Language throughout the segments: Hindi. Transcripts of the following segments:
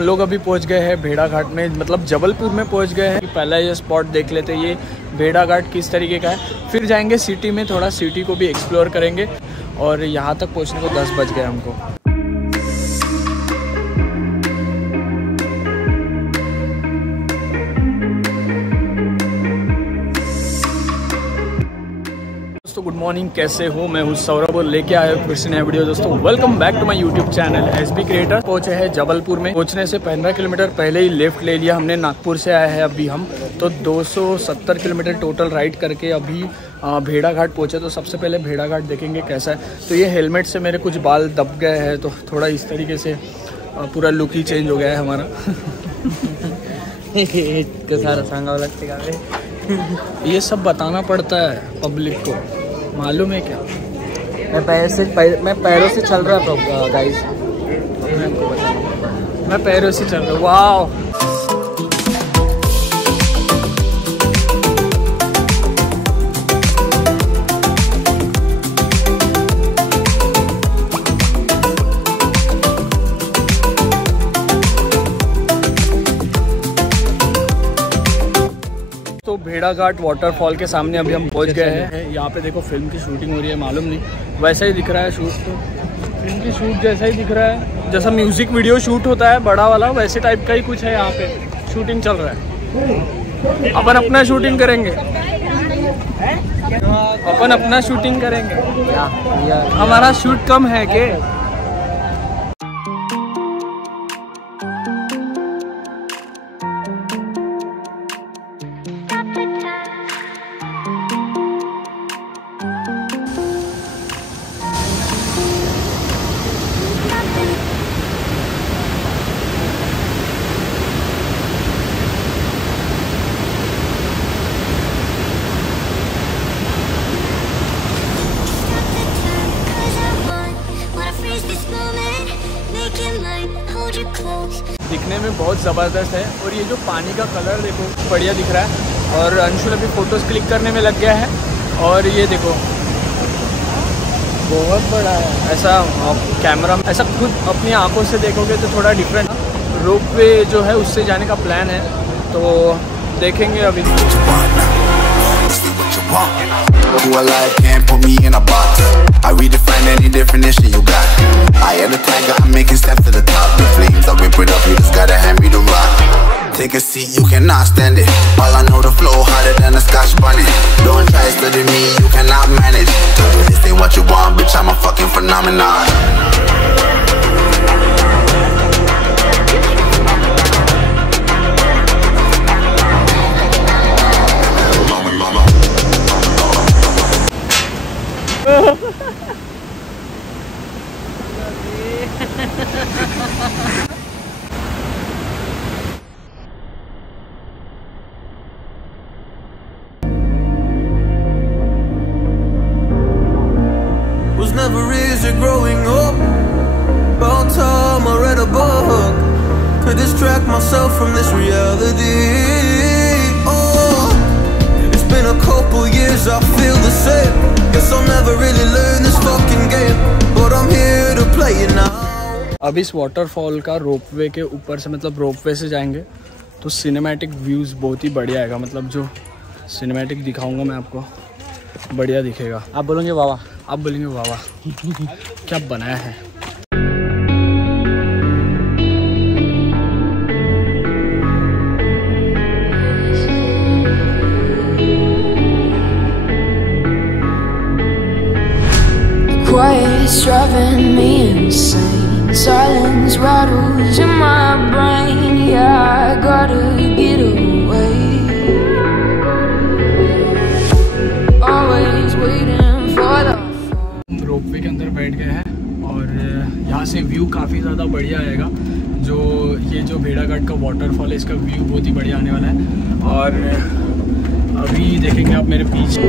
हम लोग अभी पहुंच गए हैं भेड़ा घाट में, मतलब जबलपुर में पहुंच गए हैं। पहला ये स्पॉट देख लेते हैं, ये भेड़ा घाट किस तरीके का है, फिर जाएंगे सिटी में, थोड़ा सिटी को भी एक्सप्लोर करेंगे। और यहाँ तक पहुँचने को 10 बज गए हमको। दोस्तों गुड मॉर्निंग, कैसे हो? मैं हूँ सौरभ और लेके आया फिर से नया वीडियो। दोस्तों welcome back to my YouTube channel SB creator. पहुंचे हैं जबलपुर में। पहुंचने से 15 किलोमीटर पहले ही लेफ्ट ले लिया हमने। नागपुर से आया है अभी हम, तो 270 किलोमीटर टोटल राइड करके अभी भेड़ा घाट पहुंचे। तो सबसे पहले भेड़ा घाट देखेंगे कैसा है। तो ये हेलमेट से मेरे कुछ बाल दब गए हैं, तो थोड़ा इस तरीके से पूरा लुक ही चेंज हो गया है हमारा। सारा सांगा लगता है। ये सब बताना पड़ता है पब्लिक को, मालूम है क्या? मैं पैरों से चल रहा था गाइस, मैं पैरों से चल रहा हूँ। वाह, तो भेड़ा घाट वाटरफॉल के सामने अभी हम पहुंच गए हैं। यहाँ पे देखो फिल्म की शूटिंग हो रही है, मालूम नहीं, वैसा ही दिख रहा है शूट, तो फिल्म की शूट जैसा ही दिख रहा है, जैसा म्यूजिक वीडियो शूट होता है बड़ा वाला, वैसे टाइप का ही कुछ है। यहाँ पे शूटिंग चल रहा है। अपन अपना शूटिंग करेंगे, अपन अपना शूटिंग करेंगे। हमारा शूट कम है के? दिखने में बहुत ज़बरदस्त है। और ये जो पानी का कलर देखो बढ़िया दिख रहा है। और अंशुल अभी फ़ोटोज़ क्लिक करने में लग गया है। और ये देखो बहुत बड़ा है, ऐसा कैमरा ऐसा खुद अपनी आंखों से देखोगे तो थोड़ा डिफरेंट। रोप वे जो है उससे जाने का प्लान है, तो देखेंगे अभी। Who alive can't put me in a box. I redefine any definition you got. I am the tiger, I'm making steps to the top. The flames, I whip it up, you just gotta hand me the rock. Take a seat, you cannot stand it. All I know, the flow harder than a Scotch bonnet. Don't try study me, you cannot manage. This ain't what you want, bitch, I'm a fucking phenomenon. Was never easy growing up. About time I read a book to distract myself from this reality. Oh, it's been a couple years, I feel the same. Guess I'll never really learn this fucking game, but I'm here to play it now. अब इस वाटरफॉल का रोपवे के ऊपर से, मतलब रोपवे से जाएंगे तो सिनेमैटिक व्यूज़ बहुत ही बढ़िया आएगा। मतलब जो सिनेमैटिक दिखाऊंगा मैं आपको, बढ़िया दिखेगा। आप बोलोगे वाह वाह, आप बोलेंगे वाह वाह। क्या बनाया है। Quiet's driving me insane. Silence rattles in my brain. Yeah, I gotta get away. Always waiting for the हम रोपवे के अंदर बैठ गए हैं और यहाँ से व्यू काफ़ी ज़्यादा बढ़िया आएगा। जो ये जो भेड़ा घाट का वाटरफॉल है, इसका व्यू बहुत ही बढ़िया आने वाला है। और अभी देखेंगे आप मेरे पीछे।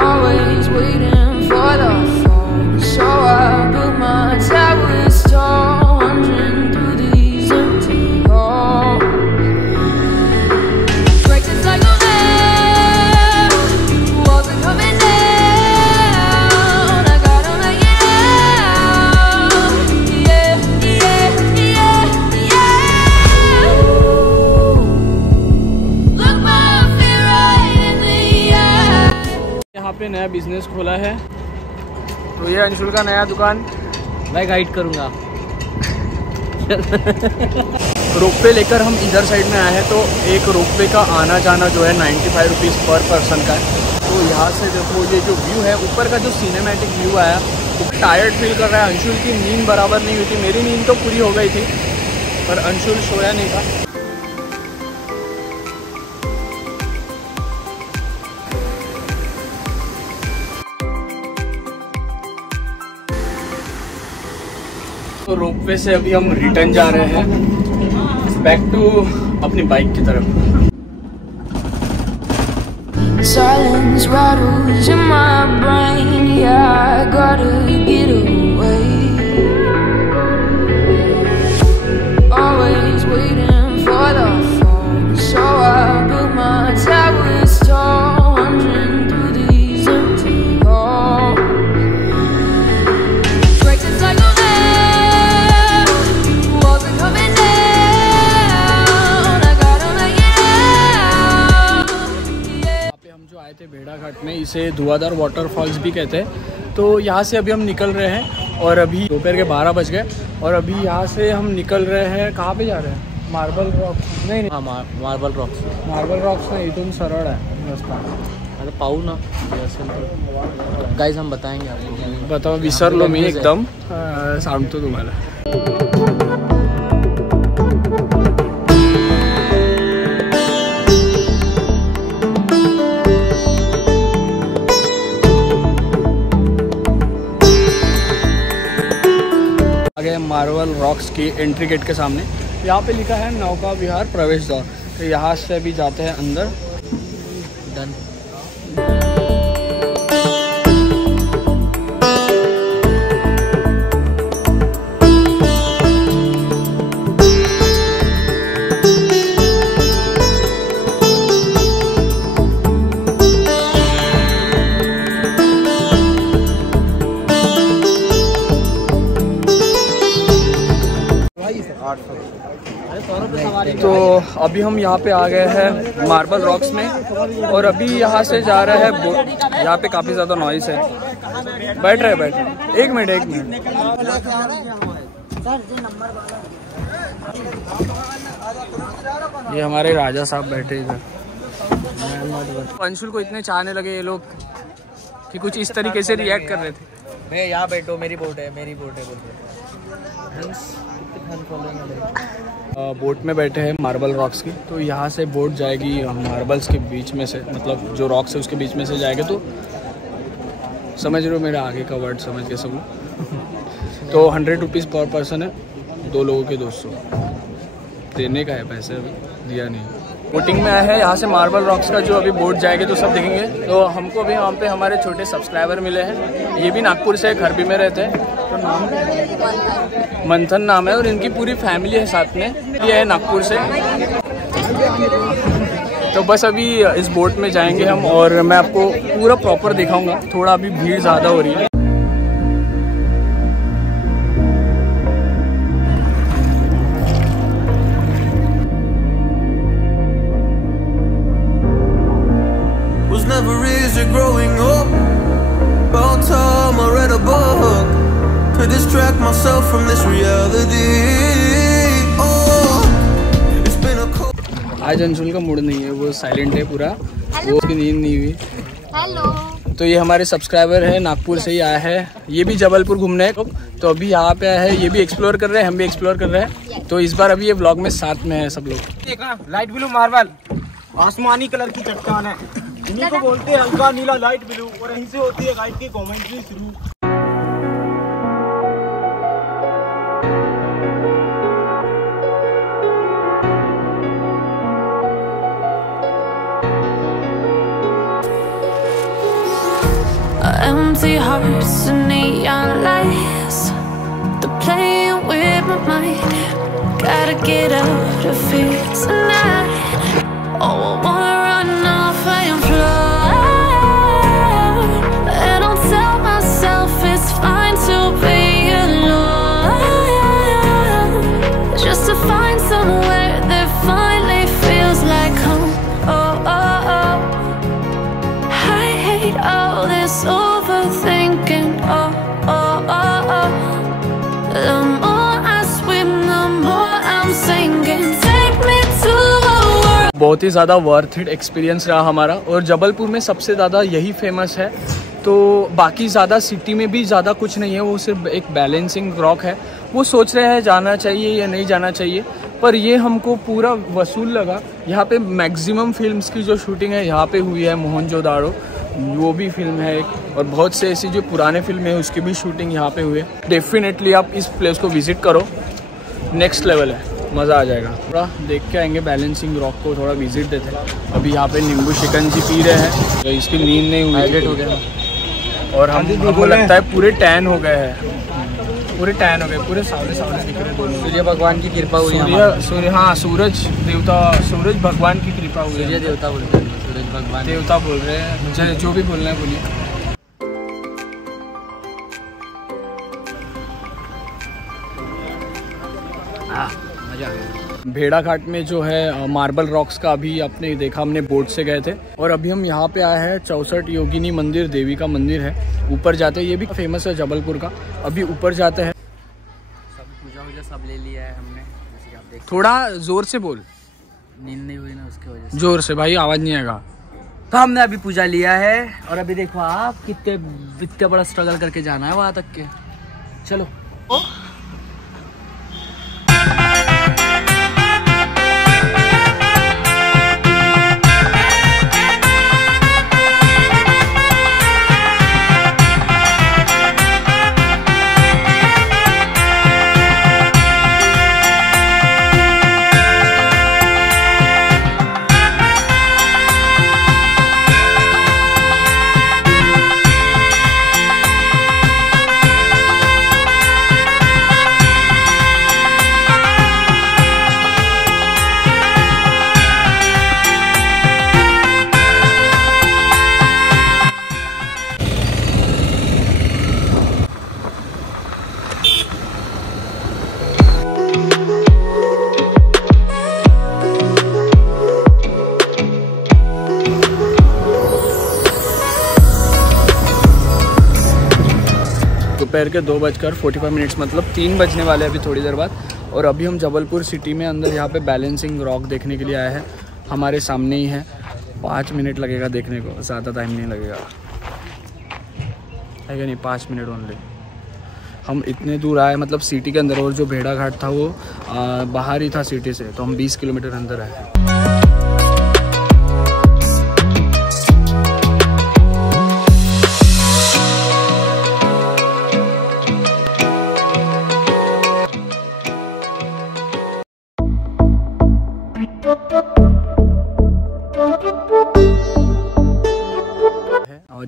always waiting for the fall. So I built my towers tall, wandering through these empty halls. Break the cycle now, walls are coming down. I gotta make it out, yeah, पे नया बिजनेस खोला है। तो ये अंशुल का नया दुकान, मैं गाइड करूँगा। रोपवे लेकर हम इधर साइड में आए हैं। तो एक रोपवे का आना जाना जो है 95 रुपीज़ पर पर्सन का है। तो यहाँ से देखो ये जो व्यू है, ऊपर का जो सिनेमैटिक व्यू आया, वो टायर्ड फील कर रहा है। अंशुल की नींद बराबर नहीं हुई थी, मेरी नींद तो पूरी हो गई थी पर अंशुल सोया नहीं था। तो रोपवे से अभी हम रिटर्न जा रहे हैं बैक टू अपनी बाइक की तरफ। Silence rattles in my brain. Yeah, I gotta get away. Always waiting for the phone, so I built my towers tall, wandering through these empty halls. Break the cycle there, walls are coming down. I gotta make it out. हम जो आए थे भेड़ा घाट में, इसे धुआंधार वाटरफॉल्स भी कहते हैं। तो यहाँ से अभी हम निकल रहे हैं और अभी दोपहर के 12 बज गए और अभी यहाँ से हम निकल रहे हैं। कहाँ पे जा रहे हैं? मार्बल रॉक्स नहीं, हाँ मार्बल रॉक्स नहीं, तुम सरल है रास्ता। अरे पाऊ ना गाइस, हम बताएंगे आपको। बताओ, विसरलो मी एकदम सांगतो तुम्हाला। मार्बल रॉक्स की एंट्री गेट के सामने यहाँ पे लिखा है नौका विहार प्रवेश द्वार। तो यहाँ से अभी जाते हैं अंदर। डन। तो अभी हम यहाँ पे आ गए हैं मार्बल रॉक्स में और अभी यहाँ से जा रहे हैं। यहाँ पे काफ़ी ज़्यादा नॉइस है। बैठ रहे। एक मिनट। ये हमारे राजा साहब बैठे इधर। अंशुल को इतने चाहने लगे ये लोग कि कुछ इस तरीके से रिएक्ट कर रहे थे। मैं यहाँ बैठो, मेरी बोट है बोलते। बोट में बैठे हैं मार्बल रॉक्स की। तो यहाँ से बोट जाएगी मार्बल्स के बीच में से, मतलब जो रॉक्स है उसके बीच में से जाएगा। तो समझ रहे हो मेरा आगे का वर्ड समझ के सब लोग। तो 100 रुपीज़ पर पर्सन है, 2 लोगों के 200 देने का है। पैसे अभी दिया नहीं। बोटिंग में आया है यहाँ से मार्बल रॉक्स का जो अभी बोट जाएगी तो सब देखेंगे। तो हमको भी वहाँ पे हमारे छोटे सब्सक्राइबर मिले हैं। ये भी नागपुर से खरबी में रहते हैं। तो नाम मंथन नाम है और इनकी पूरी फैमिली है साथ में। ये है नागपुर से। तो बस अभी इस बोट में जाएंगे हम और मैं आपको पूरा प्रॉपर दिखाऊंगा। थोड़ा अभी भीड़ ज़्यादा हो रही है। Never easy growing up. About time I read a book to distract myself from this reality. Oh, it's been a cold. आज अंशुल का मूड नहीं है, वो साइलेंट है पूरा, वो उसकी नींद नहीं हुई। हेलो। तो ये हमारे सब्सक्राइबर है, नागपुर से ही आया है। ये भी जबलपुर घूमने है। तो अभी यहाँ पे आया है, ये भी एक्सप्लोर कर रहे हैं, हम भी एक्सप्लोर कर रहे हैं। तो इस बार अभी ये व्लॉग में साथ में है सब लोग। देखना, लाइट ब्लू मार्बल आसमानी कलर की चट्टान है। इन्हीं को बोलते हैं हल्का नीला लाइट ब्लू, और यहीं से होती है गाइड की कमेंट्री शुरू। Empty hearts and neon lights, they're playing with my mind. Gotta get out of here tonight. Oh, I wanna run off and fly, and I'll tell myself it's fine to be alone, just to find somewhere that finally feels like home. Oh, oh, oh. I hate all this बहुत ही ज़्यादा वर्थ इट एक्सपीरियंस रहा हमारा। और जबलपुर में सबसे ज़्यादा यही फेमस है, तो बाकी ज़्यादा सिटी में भी ज़्यादा कुछ नहीं है, वो सिर्फ एक बैलेंसिंग रॉक है। वो सोच रहे हैं जाना चाहिए या नहीं जाना चाहिए, पर ये हमको पूरा वसूल लगा। यहाँ पे मैक्सिमम फिल्म्स की जो शूटिंग है यहाँ पे हुई है, मोहनजोदाड़ो वो भी फिल्म है एक, और बहुत से ऐसी जो पुराने फिल्म है उसकी भी शूटिंग यहाँ पे हुई है। डेफिनेटली आप इस प्लेस को विज़िट करो, नेक्स्ट लेवल है, मज़ा आ जाएगा। थोड़ा देख के आएंगे बैलेंसिंग रॉक को, थोड़ा विजिट देते हैं। अभी यहाँ पे नींबू शिकंजी पी रहे हैं, तो इसकी नींद नहीं हुई, हाइड्रेट हो गया, और हमको लगता है पूरे टैन हो गए हैं, पूरे टैन हो गए, पूरे सावले सावले दिख रहे दोनों। सूर्य भगवान की कृपा हुई, सूर्य हाँ सूरज देवता, सूरज भगवान की कृपा हुई। सूर्य देवता बोलते हैं, सूरज भगवान देवता बोल रहे हैं, चलिए जो भी बोलना है बोलिए। मजा आ गया। भेड़ा घाट में जो है मार्बल रॉक्स का अभी आपने देखा, हमने बोट से गए थे, और अभी हम यहाँ पे आए हैं 64 योगिनी मंदिर, देवी का मंदिर है, ऊपर जाते हैं। ये भी फेमस है जबलपुर का। अभी ऊपर जाते हैं, सब पूजा वूजा सब ले लिया है हमने, जैसे कि आप देख। थोड़ा जोर से बोल, नींद नहीं हुई ना उसकी वजह से। जोर से भाई, आवाज नहीं आएगा। तो हमने अभी पूजा लिया है, और अभी देखो आप कितने बड़ा स्ट्रगल करके जाना है वहाँ तक के। चलो दोपहर के 2:45 मतलब 3 बजने वाले हैं अभी थोड़ी देर बाद। और अभी हम जबलपुर सिटी में अंदर यहाँ पे बैलेंसिंग रॉक देखने के लिए आए हैं, हमारे सामने ही है। 5 मिनट लगेगा देखने को, ज़्यादा टाइम नहीं लगेगा, है क्या नहीं, 5 मिनट ओनली। हम इतने दूर आए, मतलब सिटी के अंदर, और जो भेड़ा घाट था वो बाहर ही था सिटी से, तो हम 20 किलोमीटर अंदर आए।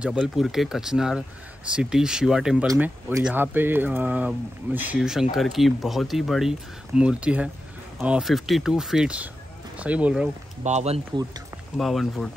जबलपुर के कचनार सिटी शिवा टेम्पल में, और यहाँ पे शिव शंकर की बहुत ही बड़ी मूर्ति है, 52 फीट, सही बोल रहा हूँ, 52 फुट। 52 फुट।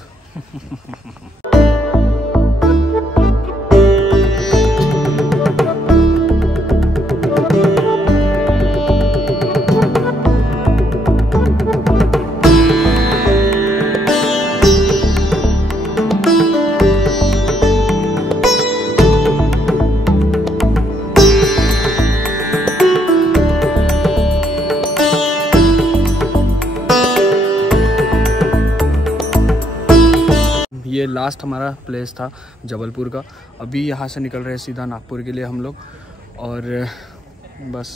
ये लास्ट हमारा प्लेस था जबलपुर का। अभी यहाँ से निकल रहे हैं सीधा नागपुर के लिए हम लोग, और बस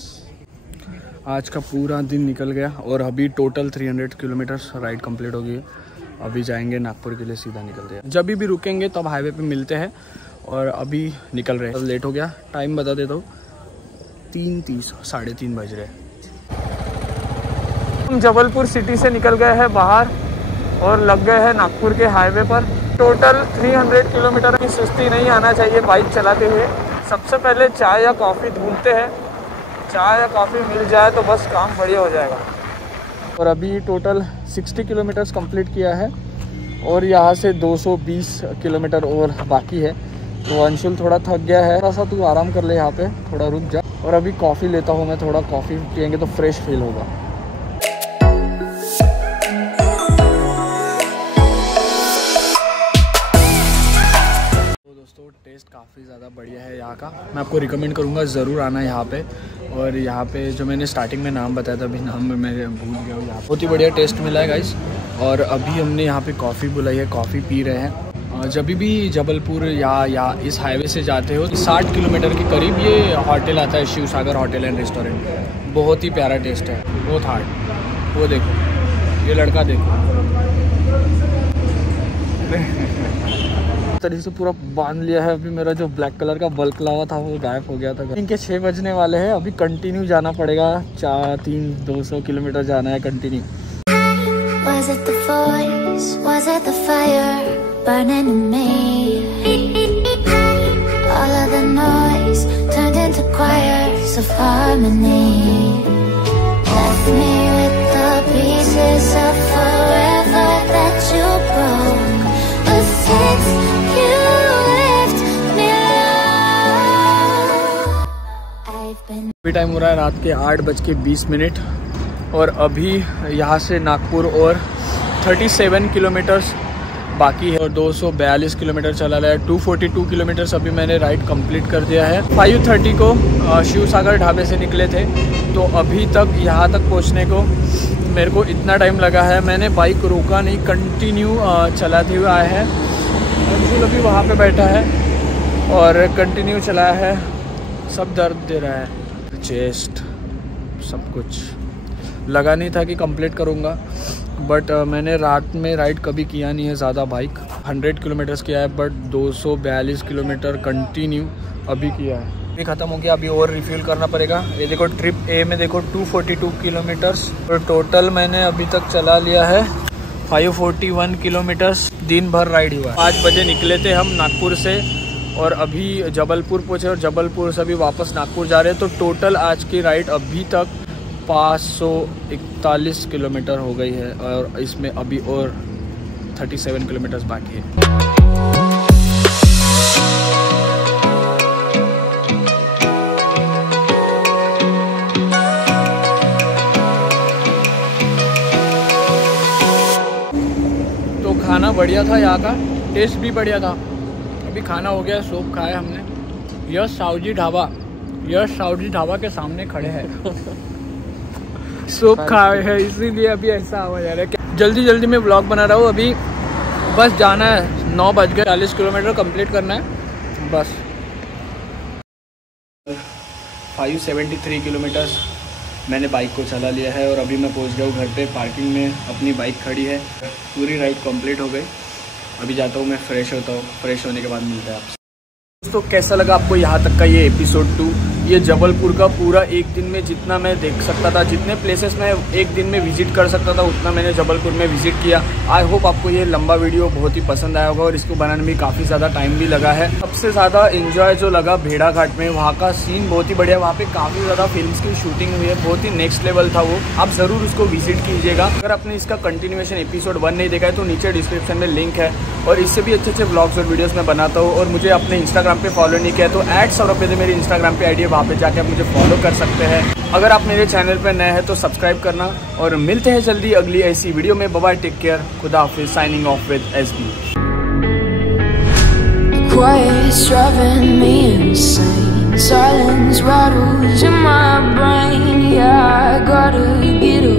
आज का पूरा दिन निकल गया। और अभी टोटल 300 किलोमीटर्स राइड कंप्लीट हो गई है। अभी जाएंगे नागपुर के लिए, सीधा निकलते हैं। जब भी रुकेंगे तब हाईवे पे मिलते हैं, और अभी निकल रहे हैं। लेट हो गया, टाइम बता देता हूँ, 3:30, 3:30 बज रहे हैं। हम जबलपुर सिटी से निकल गए हैं बाहर, और लग गए हैं नागपुर के हाईवे पर। टोटल 300 किलोमीटर की सुस्ती नहीं आना चाहिए बाइक चलाते हुए। सबसे पहले चाय या कॉफ़ी ढूंढते हैं, चाय या कॉफ़ी मिल जाए तो बस काम बढ़िया हो जाएगा। और अभी टोटल 60 किलोमीटर्स कंप्लीट किया है, और यहाँ से 220 किलोमीटर और बाकी है। तो अंशुल थोड़ा थक गया है, थोड़ा सा तू आराम कर ले, यहाँ पे थोड़ा रुक जा। और अभी कॉफ़ी लेता हूँ मैं, थोड़ा कॉफ़ी पियेंगे तो फ्रेश फील होगा। दोस्तों टेस्ट काफ़ी ज़्यादा बढ़िया है यहाँ का। मैं आपको रिकमेंड करूँगा ज़रूर आना यहाँ पे। और यहाँ पे जो मैंने स्टार्टिंग में नाम बताया था, अभी नाम में मैं भूल गया हूँ। यहाँ बहुत ही बढ़िया टेस्ट मिला है गाइस। और अभी हमने यहाँ पे कॉफ़ी बुलाई है, कॉफ़ी पी रहे हैं। जब भी जबलपुर या इस हाईवे से जाते हो 60 किलोमीटर के करीब ये होटल आता है, शिव सागर होटल एंड रेस्टोरेंट। बहुत ही प्यारा टेस्ट है, बहुत हार्ड। वो देखो, ये लड़का देखो तरीके से पूरा बांध लिया है। अभी मेरा जो ब्लैक कलर का बल्क लावा था वो गायब हो गया था। इनके 6 बजने वाले हैं, अभी कंटिन्यू जाना पड़ेगा। 200 किलोमीटर जाना है continue. Was it the voice? Was it the fire burning in me? All of the noise turned into choirs of harmony. Left me with the pieces of forever that you broke. But since you left me alone, I've been. अभी टाइम हो रहा है रात के 8:20 और अभी यहाँ से नागपुर और 37 किलोमीटर्स बाकी है और 242 किलोमीटर चला रहा है। 242 किलोमीटर्स अभी मैंने राइड कंप्लीट कर दिया है। 5:30 को शिव सागर ढाबे से निकले थे, तो अभी तक यहाँ तक पहुँचने को मेरे को इतना टाइम लगा है। मैंने बाइक रोका नहीं, कंटिन्यू चलाते हुए आए हैं। अंशुल अभी वहाँ पे बैठा है और कंटिन्यू चलाया है। सब दर्द दे रहा है, चेस्ट, सब कुछ। लगा नहीं था कि कंप्लीट करूँगा, बट मैंने रात में राइड कभी किया नहीं है ज़्यादा बाइक। 100 किलोमीटर्स किया है, बट 242 किलोमीटर कंटिन्यू अभी किया है। अभी ख़त्म हो गया, अभी और रिफ्यूल करना पड़ेगा। ये देखो ट्रिप ए में देखो 242 किलोमीटर्स और टोटल मैंने अभी तक चला लिया है 541 किलोमीटर्स। दिन भर राइड हुआ। 5 बजे निकले थे हम नागपुर से और अभी जबलपुर पहुँचे और जबलपुर से अभी वापस नागपुर जा रहे हैं। तो टोटल आज की राइड अभी तक 541 किलोमीटर हो गई है और इसमें अभी और 37 किलोमीटर्स बाकी है। तो खाना बढ़िया था, यहाँ का टेस्ट भी बढ़िया था। अभी खाना हो गया, सूप खाया हमने। यश सावजी ढाबा के सामने खड़े हैं सूप खाए है, इसीलिए अभी ऐसा आवाज आ रहा है। जल्दी में व्लॉग बना रहा हूँ। अभी बस जाना है, 9 बज गए, 40 किलोमीटर कंप्लीट करना है बस। 573 किलोमीटर्स मैंने बाइक को चला लिया है और अभी मैं पहुँच गया हूँ घर पे। पार्किंग में अपनी बाइक खड़ी है। पूरी राइड कंप्लीट हो गई। अभी जाता हूँ मैं, फ्रेश होता हूँ। फ्रेश होने के बाद मिलता है आपसे। दोस्तों कैसा लगा आपको यहाँ तक का ये एपिसोड 2? ये जबलपुर का पूरा एक दिन में जितना मैं देख सकता था, जितने प्लेसेस मैं एक दिन में विजिट कर सकता था, उतना मैंने जबलपुर में विजिट किया। आई होप आपको ये लंबा वीडियो बहुत ही पसंद आया होगा और इसको बनाने में काफ़ी ज़्यादा टाइम भी लगा है। सबसे ज़्यादा एंजॉय जो लगा भेड़ाघाट में, वहाँ का सीन बहुत ही बढ़िया। वहाँ पे काफ़ी ज़्यादा फिल्म्स की शूटिंग हुई है, बहुत ही नेक्स्ट लेवल था वो। आप ज़रूर उसको विजिट कीजिएगा। अगर आपने इसका कंटिन्यूएशन एपिसोड 1 नहीं देखा है तो नीचे डिस्क्रिप्शन में लिंक है और इससे भी अच्छे ब्लॉग्स और वीडियोज़ मैं बनाता हूँ। और मुझे अपने इंस्टाग्राम पे फॉलो नहीं किया तो @सौरभ मेरी इंस्टाग्राम पे आईडी है, वहाँ पे जाके आप मुझे फॉलो कर सकते हैं। अगर आप मेरे चैनल पर नए हैं तो सब्सक्राइब करना और मिलते हैं जल्दी अगली ऐसी वीडियो में। बाय बाय, टेक केयर, खुदा हाफिज, signing off with SB। Quiet's driving me insane. Silence rattles in my brain. Yeah, I gotta get away.